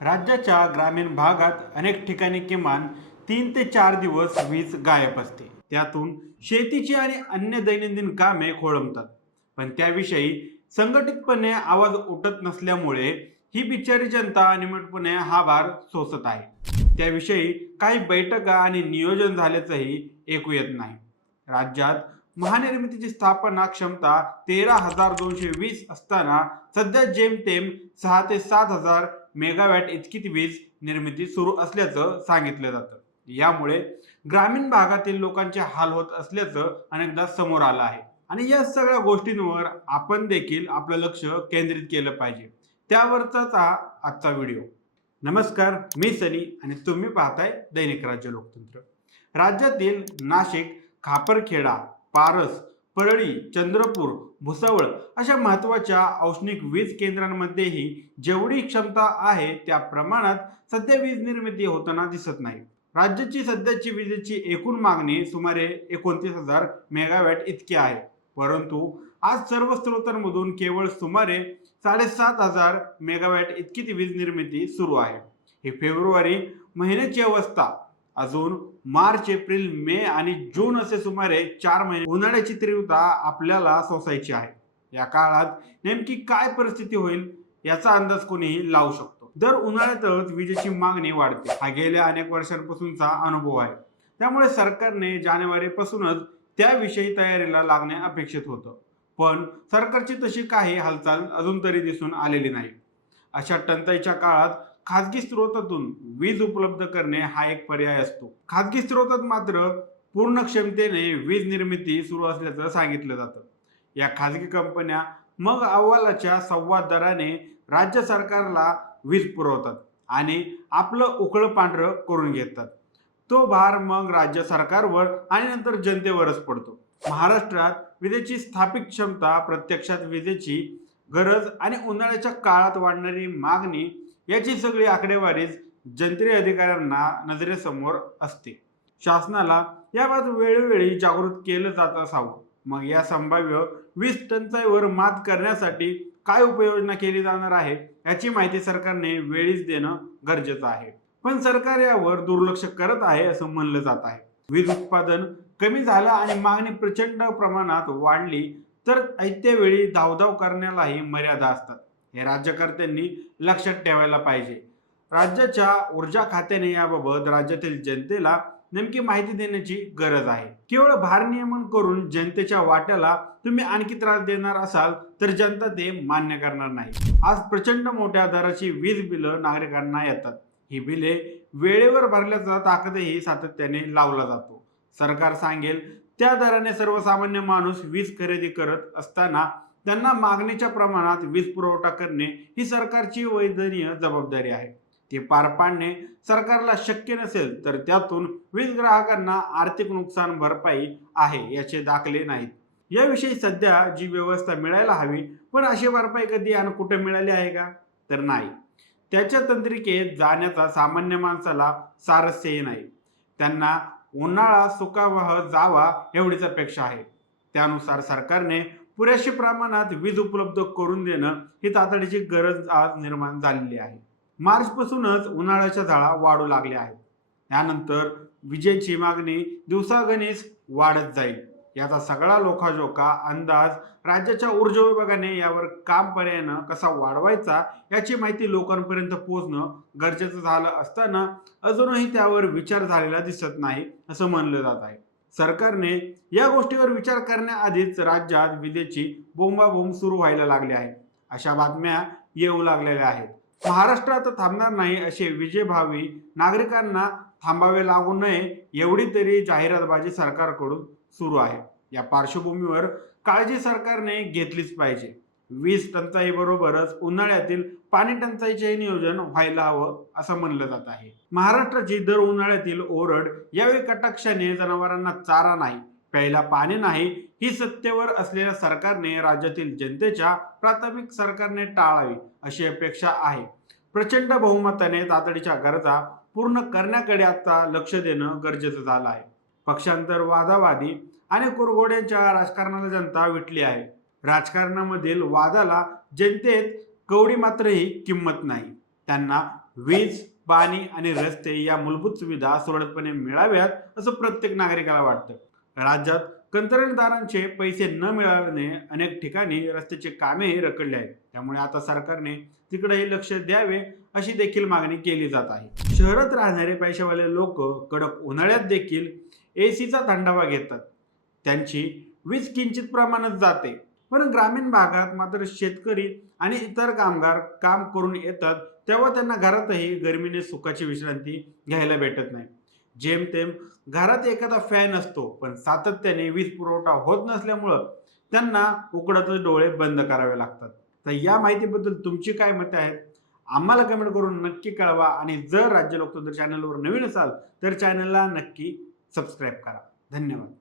राज्याच्या ग्रामीण भागात अनेक ठिकाणी किमान 3 ते 4 दिवस वीज गायब असते. त्यातून शेतीची आणि अन्य दैनंदिन कामे खोळंबतात. पण त्याविषयी संघटितपणे आवाज उठत नसल्यामुळे ही बिचारी जनता निमूटपणे हा भार सोसत आहे. त्याविषयी काही बैठका आणि नियोजन झाल्याचंही ऐकू येत नाही. राज्यात महानिर्मितीची स्थापना क्षमता 13,220 असताना सध्या जेमतेम 6 ते 7 हजार मेगावॅट इतकी वीज निर्मिती सुरू असल्याचं सांगितलं जातं. यामुळे ग्रामीण भागातील लोकांचे हाल होत असल्याचं अनेकदा समोर आलं आहे आणि या सगळ्या गोष्टींवर आपण देखील आपलं लक्ष केंद्रित केलं पाहिजे. त्यावरचाच हा आजचा व्हिडिओ. नमस्कार, मी सनी आणि तुम्ही पाहताय दैनिक राज्य लोकतंत्र. राज्यातील नाशिक, खापरखेडा, पारस, परळी, चंद्रपूर, भुसावळ अशा महत्त्वाच्या औष्णिक वीज केंद्रांमध्येही जेवढी क्षमता आहे त्या प्रमाणात सध्या वीज निर्मिती होताना दिसत नाही. राज्याची सध्याची विजेची एकूण मागणी सुमारे 29,000 मेगावॅट इतकी आहे. परंतु आज सर्व स्रोतांमधून केवळ सुमारे 7,500 मेगावॅट इतकी वीज निर्मिती सुरू आहे. ही फेब्रुवारी महिन्याची अवस्था. अजून मार्च, एप्रिल, मे आणि जून असे सुमारे 4 महिने उन्हाळ्याची तीव्रता आपल्याला सोसायची आहे. या काळात नेमकी काय परिस्थिती होईल याचा अंदाज कोणीही लावू शकतो. दर उन्हाळ्यातच विजेची मागणी वाढते. हा गेल्या अनेक वर्षांपासूनचा अनुभव आहे. त्यामुळे सरकारने जानेवारीपासूनच त्याविषयी तयारीला लागणे अपेक्षित होतं. पण सरकारची तशी काही हालचाल अजून तरी दिसून आलेली नाही. अशा टंचाईच्या काळात खाजगी स्रोतातून वीज उपलब्ध करणे हा एक पर्याय असतो. खाजगी स्रोतात मात्र पूर्ण क्षमतेने वीज निर्मिती सुरू असल्याचं सांगितलं जातं. या खाजगी कंपन्या मग अहवालाच्या संवाद दराने राज्य सरकारला वीज पुरवतात आणि आपलं उकळं पांढरं करून घेतात. तो भार मग राज्य सरकारवर आणि नंतर जनतेवरच पडतो. महाराष्ट्रात विजेची स्थापित क्षमता, प्रत्यक्षात विजेची गरज आणि उन्हाळ्याच्या काळात वाढणारी मागणी याची सगळी आकडेवारीच जंत्री अधिकाऱ्यांना नजरेसमोर असते. शासनाला याबाबत वेळोवेळी जागृत केलं जात असावं. मग या संभाव्य वीज टंचाईवर मात करण्यासाठी काय उपाययोजना केली जाणार आहे याची माहिती सरकारने वेळीच देणं गरजेचं आहे. पण सरकार यावर दुर्लक्ष करत आहे असं म्हणलं जात आहे. वीज उत्पादन कमी झालं आणि मागणी प्रचंड प्रमाणात वाढली तर ऐत्यावेळी धावधाव करण्यालाही मर्यादा असतात. हे राज्यकर्त्यांनी लक्षात ठेवायला पाहिजे. राज्याच्या ऊर्जा खात्याने याबाबत राज्यातील जनतेला नेमकी माहिती देण्याची गरज आहे. केवळ भारनियमन करून जनतेच्या वाट्याला तुम्ही आणखी त्रास देणार असाल तर जनता ते मान्य करणार नाही. आज प्रचंड मोठ्या दराची वीज बिलं नागरिकांना येतात. ही बिले वेळेवर भरल्याचा ताकदही सातत्याने लावला जातो. सरकार सांगेल त्या दराने सर्वसामान्य माणूस वीज खरेदी करत असताना त्यांना मागणीच्या प्रमाणात वीज पुरवठा करणे ही सरकारची वैधानिक जबाबदारी आहे. ते पार पाडणे सरकारला शक्य नसेल तर त्यातून वीज ग्राहकांना आर्थिक नुकसान भरपाई आहे याचे दाखले नाहीत. याविषयी सध्या जी व्यवस्था मिळायला हवी, पण अशी भरपाई कधी आणि कुठे मिळाली आहे का? तर नाही. त्याच्या तंत्रिकेत जाण्याचा सामान्य माणसाला सारस्यही नाही. त्यांना उन्हाळा सुखावह जावा एवढीच अपेक्षा आहे. त्यानुसार सरकारने पुरेशा प्रमाणात वीज उपलब्ध करून देणं ही तातडीची गरज आज निर्माण झालेली आहे. मार्चपासूनच उन्हाळ्याच्या झळा वाढू लागल्या आहेत. त्यानंतर विजेची मागणी दिवसागणिक वाढत जाईल. याचा सगळा लोखाजोखा अंदाज राज्याच्या ऊर्जा विभागाने यावर काम पर्यायानं कसा वाढवायचा याची माहिती लोकांपर्यंत पोहोचणं गरजेचं झालं असताना अजूनही त्यावर विचार झालेला दिसत नाही असं म्हणलं जात आहे. सरकारने या गोष्टीवर विचार करण्याआधीच राज्यात विजेची बोंबाबोंब सुरू व्हायला लागली आहे अशा बातम्या येऊ लागलेल्या आहेत. महाराष्ट्रात थांबणार नाही असे विजेभावी नागरिकांना थांबावे लागू नये एवढी तरी जाहिरातबाजी सरकारकडून सुरू आहे. या पार्श्वभूमीवर काळजी सरकारने घेतलीच पाहिजे. वीज टंचाई बरोबरच उन्हाळ्यातील पाणी टंचाईचे नियोजन व्हायला हवं असं म्हणलं जात आहे. महाराष्ट्राची दर उन्हाळ्यातील ओरड यावेळी कटाक्षाने जनावरांना चारा नाही, प्यायला पाणी नाही ही सत्तेवर असलेल्या सरकारने राज्यातील जनतेच्या प्राथमिक सरकारने टाळावी अशी अपेक्षा आहे. प्रचंड बहुमताने तातडीच्या गरजा पूर्ण करण्याकडे आता लक्ष देणं गरजेचं झालं आहे. पक्षांतर, वादावादी आणि कुरघोड्यांच्या राजकारणाला जनता विटली आहे. राजकारणामधील वादाला जनतेत कवडी मात्रही किंमत नाही. त्यांना वीज, पाणी आणि रस्ते या मूलभूत सुविधा सुरळीतपणे मिळाव्यात असं प्रत्येक नागरिकाला वाटतं. राज्यात कंत्राटदारांचे पैसे न मिळाल्याने अनेक ठिकाणी रस्त्याचे कामे रखडले आहेत. त्यामुळे आता सरकारने तिकडेही लक्ष द्यावे अशी देखील मागणी केली जात आहे. शहरात राहणारे पैशावाले लोक कडक उन्हाळ्यात देखील एसीचा थंडावा घेतात. त्यांची वीज किंचित प्रमाणात जाते. पण ग्रामीण भागात मात्र शेतकरी आणि इतर कामगार काम करून येतात, तेव्हा त्यांना घरातही गरमीने सुखाची विश्रांती घ्यायला भेटत नाही. जेमतेम घरात एखादा फॅन असतो, पण सातत्याने वीज पुरवठा होत नसल्यामुळं त्यांना उकडातच डोळे बंद करावे लागतात. तर या माहितीबद्दल तुमची काय मते आहेत? आम्हाला कमेंट करून नक्की कळवा आणि जर राज्य लोकतंत्र चॅनलवर नवीन असाल तर चॅनलला नक्की सबस्क्राईब करा. धन्यवाद.